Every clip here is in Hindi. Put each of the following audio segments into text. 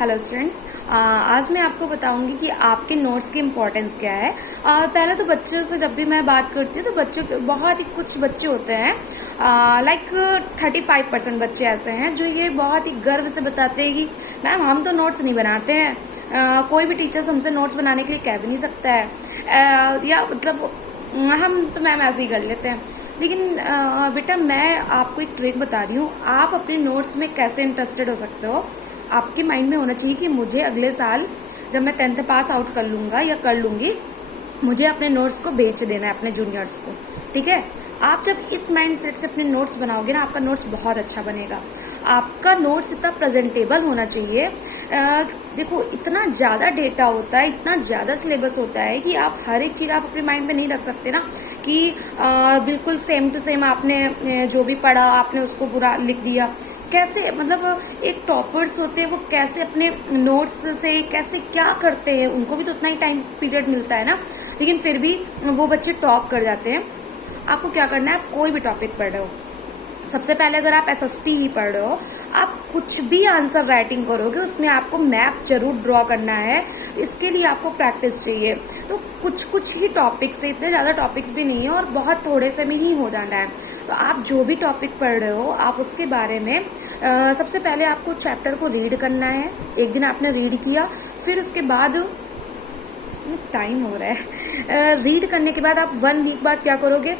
हेलो स्टूडेंट्स, आज मैं आपको बताऊंगी कि आपके नोट्स की इम्पोर्टेंस क्या है। पहले तो बच्चों से जब भी मैं बात करती हूँ तो बच्चों के बहुत ही कुछ बच्चे होते हैं, लाइक 35% बच्चे ऐसे हैं जो ये बहुत ही गर्व से बताते हैं कि मैम हम तो नोट्स नहीं बनाते हैं, कोई भी टीचर्स हमसे नोट्स बनाने के लिए कह भी नहीं सकता है, या मतलब हम तो मैम ऐसे ही कर लेते हैं। लेकिन बेटा मैं आपको एक ट्रिक बता रही हूँ, आप अपने नोट्स में कैसे इंटरेस्टेड हो सकते हो। आपके माइंड में होना चाहिए कि मुझे अगले साल जब मैं 10th पास आउट कर लूँगा या कर लूँगी, मुझे अपने नोट्स को बेच देना है अपने जूनियर्स को। ठीक है, आप जब इस माइंड सेट से अपने नोट्स बनाओगे ना, आपका नोट्स बहुत अच्छा बनेगा। आपका नोट्स इतना प्रेजेंटेबल होना चाहिए। देखो इतना ज़्यादा डेटा होता है, इतना ज़्यादा सिलेबस होता है कि आप हर एक चीज़ आप अपने माइंड में नहीं रख सकते ना कि बिल्कुल सेम टू सेम आपने जो भी पढ़ा आपने उसको पूरा लिख दिया। कैसे, मतलब एक टॉपर्स होते हैं वो कैसे अपने नोट्स से कैसे क्या करते हैं, उनको भी तो उतना ही टाइम पीरियड मिलता है ना, लेकिन फिर भी वो बच्चे टॉप कर जाते हैं। आपको क्या करना है, आप कोई भी टॉपिक पढ़ रहे हो, सबसे पहले अगर आप एसएसटी ही पढ़ रहे हो, आप कुछ भी आंसर राइटिंग करोगे उसमें आपको मैप जरूर ड्रॉ करना है। इसके लिए आपको प्रैक्टिस चाहिए। तो कुछ कुछ ही टॉपिक्स है, इतने ज़्यादा टॉपिक्स भी नहीं है और बहुत थोड़े से में ही हो जाना है। तो आप जो भी टॉपिक पढ़ रहे हो आप उसके बारे में सबसे पहले आपको चैप्टर को रीड करना है। एक दिन आपने रीड किया, फिर उसके बाद टाइम हो रहा है, रीड करने के बाद आप 1 वीक बाद क्या करोगे,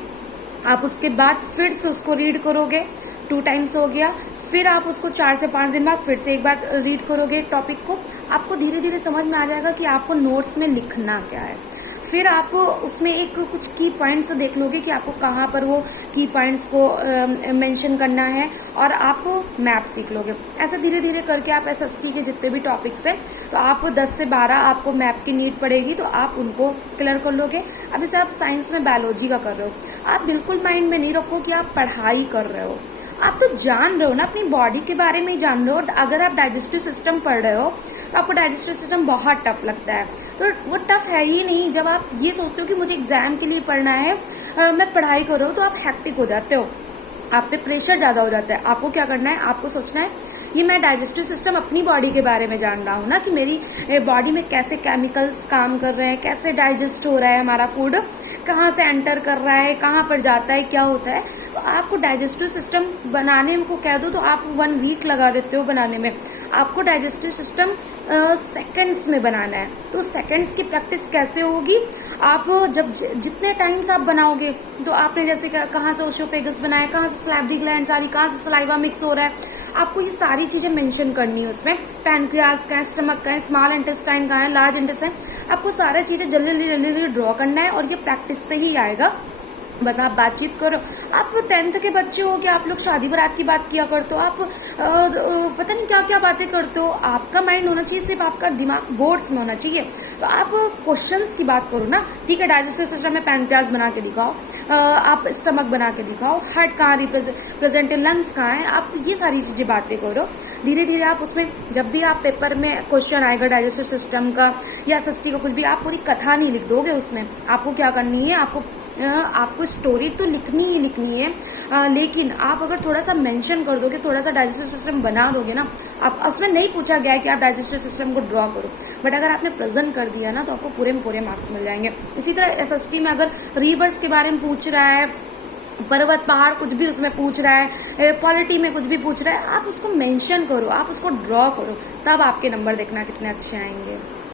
आप उसके बाद फिर से उसको रीड करोगे। 2 टाइम्स हो गया, फिर आप उसको 4 से 5 दिन बाद फिर से एक बार रीड करोगे टॉपिक को। आपको धीरे धीरे समझ में आ जाएगा कि आपको नोट्स में लिखना क्या है। फिर आप उसमें एक कुछ की पॉइंट्स देख लोगे कि आपको कहाँ पर वो की पॉइंट्स को मेंशन करना है, और आप मैप सीख लोगे। ऐसे धीरे धीरे करके आप एसएसटी के जितने भी टॉपिक्स हैं, तो आप 10 से 12 आपको मैप की नीड पड़ेगी, तो आप उनको क्लियर कर लोगे। अब जैसे आप साइंस में बायोलॉजी का कर रहे हो, आप बिल्कुल माइंड में नहीं रखो कि आप पढ़ाई कर रहे हो, आप तो जान रहे हो ना, अपनी बॉडी के बारे में ही जान रहे हो। अगर आप डाइजेस्टिव सिस्टम पढ़ रहे हो तो आपको डाइजेस्टिव सिस्टम बहुत टफ लगता है, तो वो टफ है ही नहीं। जब आप ये सोचते हो कि मुझे एग्जाम के लिए पढ़ना है, मैं पढ़ाई कर रहा हूँ, तो आप हैक्टिक हो जाते हो, आप पे प्रेशर ज़्यादा हो जाता है। आपको क्या करना है, आपको सोचना है ये मैं डाइजेस्टिव सिस्टम अपनी बॉडी के बारे में जान रहा हूँ ना, कि मेरी बॉडी में कैसे केमिकल्स काम कर रहे हैं, कैसे डाइजेस्ट हो रहा है हमारा फूड, कहाँ से एंटर कर रहा है, कहाँ पर जाता है, क्या होता है। तो आपको डाइजेस्टिव सिस्टम बनाने को कह दो तो आप 1 वीक लगा देते हो बनाने में। आपको डाइजेस्टिव सिस्टम सेकंड्स में बनाना है। तो सेकंड्स की प्रैक्टिस कैसे होगी, आप जब जितने टाइम्स आप बनाओगे, तो आपने जैसे कहाँ से ओशोफेगस बनाया, कहाँ से स्लैबडी ग्लैंड सारी, कहाँ से सलाइवा मिक्स हो रहा है, आपको ये सारी चीज़ें मेंशन करनी है उसमें। पैनक्रियास का है, स्टमक का है, स्मॉल इंटेस्टाइन का है, लार्ज इंटेस्टाइन, आपको सारी चीज़ें जल्दी जल्दी ड्रॉ करना है, और ये प्रैक्टिस से ही आएगा। बस आप बातचीत करो। आप 10th के बच्चे हो कि आप लोग शादी बारात की बात किया करते हो, आप पता नहीं क्या क्या बातें करते हो। आपका माइंड होना चाहिए, सिर्फ आपका दिमाग बोर्ड्स में होना चाहिए। तो आप क्वेश्चंस की बात करो ना, ठीक है, डाइजेस्टिव सिस्टम में पैनक्रियास बना के दिखाओ, आप स्टमक बना के दिखाओ, हार्ट कहाँ रिप्रेजेंट है, लंग्स कहाँ है, आप ये सारी चीज़ें बातें करो। धीरे धीरे आप उसमें जब भी आप पेपर में क्वेश्चन आएगा डाइजेस्टिव सिस्टम का या एसएसटी का कुछ भी, आप पूरी कथा नहीं लिख दोगे उसमें। आपको क्या करनी है, आपको स्टोरी तो लिखनी ही लिखनी है, लेकिन आप अगर थोड़ा सा मेंशन कर दोगे, थोड़ा सा डाइजेस्टिव सिस्टम बना दोगे ना, आप उसमें नहीं पूछा गया है कि आप डाइजेस्टिव सिस्टम को ड्रॉ करो, बट अगर आपने प्रेजेंट कर दिया ना, तो आपको पूरे में पूरे मार्क्स मिल जाएंगे। इसी तरह एसएसटी में अगर रिवर्स के बारे में पूछ रहा है, पर्वत पहाड़ कुछ भी उसमें पूछ रहा है, पॉलिटी में कुछ भी पूछ रहा है, आप उसको मेंशन करो, आप उसको ड्रॉ करो, तब आपके नंबर देखना कितने अच्छे आएंगे।